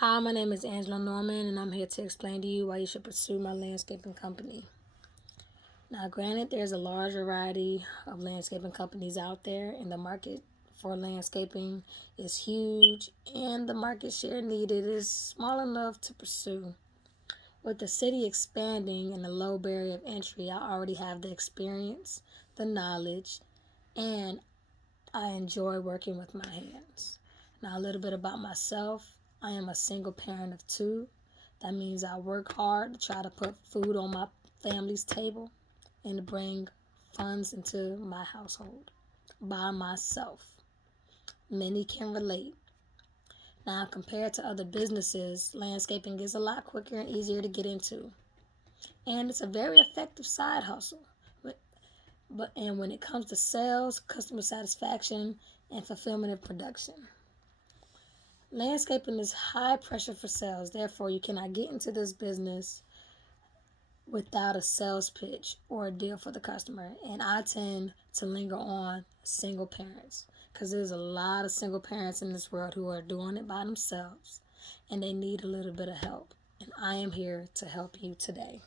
Hi, my name is Angela Norman, and I'm here to explain to you why you should pursue my landscaping company. Now, granted, there's a large variety of landscaping companies out there, and the market for landscaping is huge, and the market share needed is small enough to pursue. With the city expanding and the low barrier of entry, I already have the experience, the knowledge, and I enjoy working with my hands. Now, a little bit about myself. I am a single parent of two. That means I work hard to try to put food on my family's table and to bring funds into my household by myself. Many can relate. Now, compared to other businesses, landscaping is a lot quicker and easier to get into. And it's a very effective side hustle. And when it comes to sales, customer satisfaction, and fulfillment of production. Landscaping is high pressure for sales, therefore, you cannot get into this business without a sales pitch or a deal for the customer. And I tend to linger on single parents because there's a lot of single parents in this world who are doing it by themselves and they need a little bit of help. And I am here to help you today.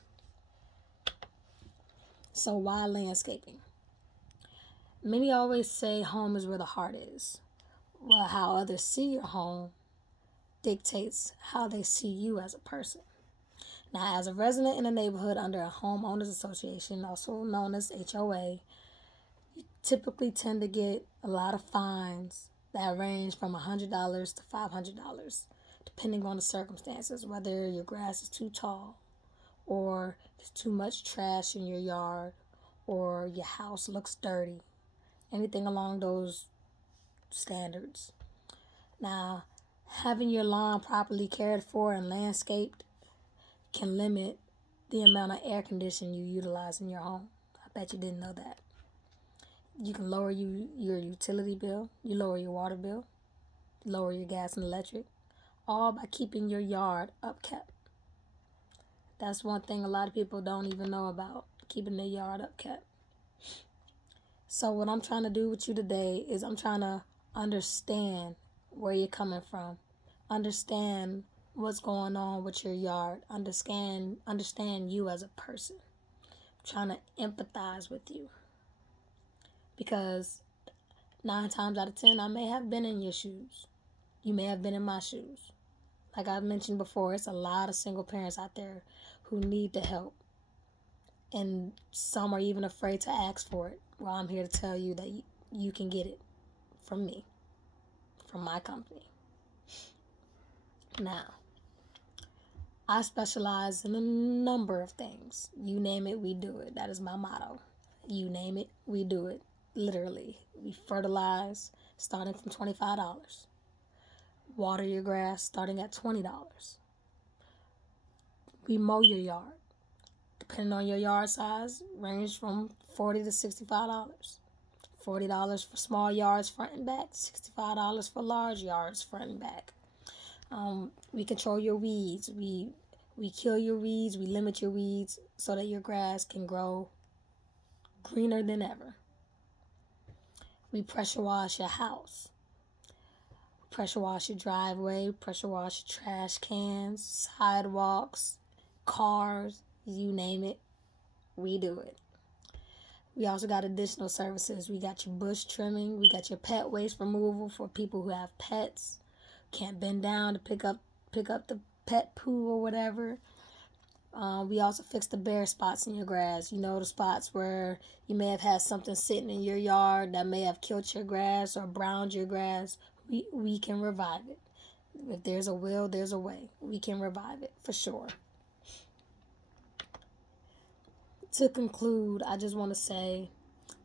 So, why landscaping? Many always say home is where the heart is. Well, how others see your home dictates how they see you as a person. Now, as a resident in a neighborhood under a homeowners association, also known as HOA, you typically tend to get a lot of fines that range from $100 to $500, depending on the circumstances, whether your grass is too tall, or there's too much trash in your yard, or your house looks dirty, anything along those standards. Now, having your lawn properly cared for and landscaped can limit the amount of air conditioning you utilize in your home. I bet you didn't know that. You can lower your utility bill, you lower your water bill, lower your gas and electric, all by keeping your yard upkept. That's one thing a lot of people don't even know about, keeping their yard upkept. So what I'm trying to do with you today is I'm trying to understand where you're coming from, understand what's going on with your yard, understand you as a person. I'm trying to empathize with you because 9 times out of 10 I may have been in your shoes. You may have been in my shoes. Like I mentioned before, it's a lot of single parents out there who need the help, and some are even afraid to ask for it. Well, I'm here to tell you that you can get it from me, from my company. Now, I specialize in a number of things. You name it, we do it. That is my motto. You name it, we do it. Literally. We fertilize starting from $25. Water your grass starting at $20. We mow your yard. Depending on your yard size, range from $40 to $65. $40 for small yards front and back, $65 for large yards front and back. We control your weeds. We kill your weeds. We limit your weeds so that your grass can grow greener than ever. We pressure wash your house. Pressure wash your driveway. Pressure wash your trash cans, sidewalks, cars, you name it. We do it. We also got additional services. We got your bush trimming. We got your pet waste removal for people who have pets. Can't bend down to pick up the pet poo or whatever. We also fix the bare spots in your grass. You know, the spots where you may have had something sitting in your yard that may have killed your grass or browned your grass. We can revive it. If there's a will, there's a way. We can revive it for sure. To conclude, I just want to say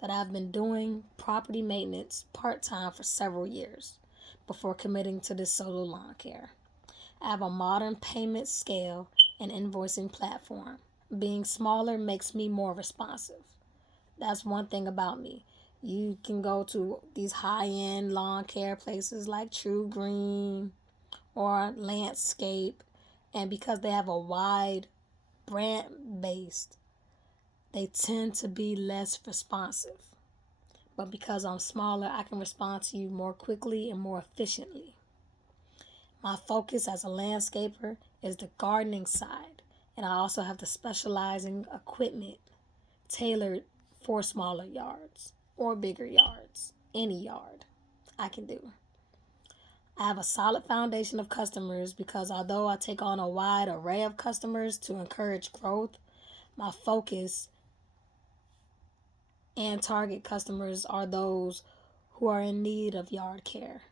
that I've been doing property maintenance part-time for several years before committing to this solo lawn care. I have a modern payment scale and invoicing platform. Being smaller makes me more responsive. That's one thing about me. You can go to these high-end lawn care places like True Green or Landscape, and because they have a wide brand base, they tend to be less responsive. But because I'm smaller, I can respond to you more quickly and more efficiently. My focus as a landscaper is the gardening side, and I also have the specializing equipment tailored for smaller yards or bigger yards. Any yard I can do. I have a solid foundation of customers because although I take on a wide array of customers to encourage growth, my focus and target customers are those who are in need of yard care.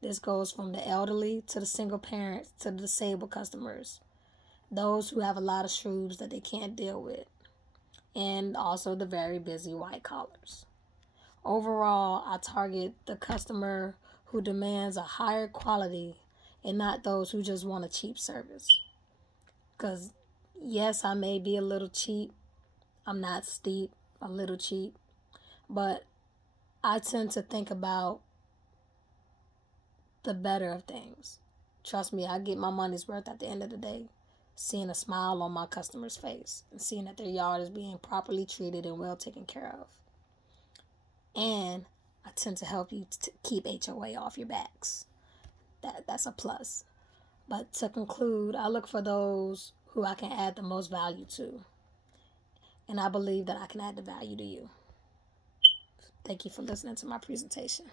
This goes from the elderly to the single parents to the disabled customers, those who have a lot of shrubs that they can't deal with, and also the very busy white collars. Overall, I target the customer who demands a higher quality and not those who just want a cheap service. Because, yes, I may be a little cheap. I'm not steep, a little cheap. But I tend to think about the better of things. Trust me, I get my money's worth at the end of the day. Seeing a smile on my customer's face and seeing that their yard is being properly treated and well taken care of. And I tend to help you to keep HOA off your backs. That's a plus. But to conclude, I look for those who I can add the most value to. And I believe that I can add the value to you. Thank you for listening to my presentation.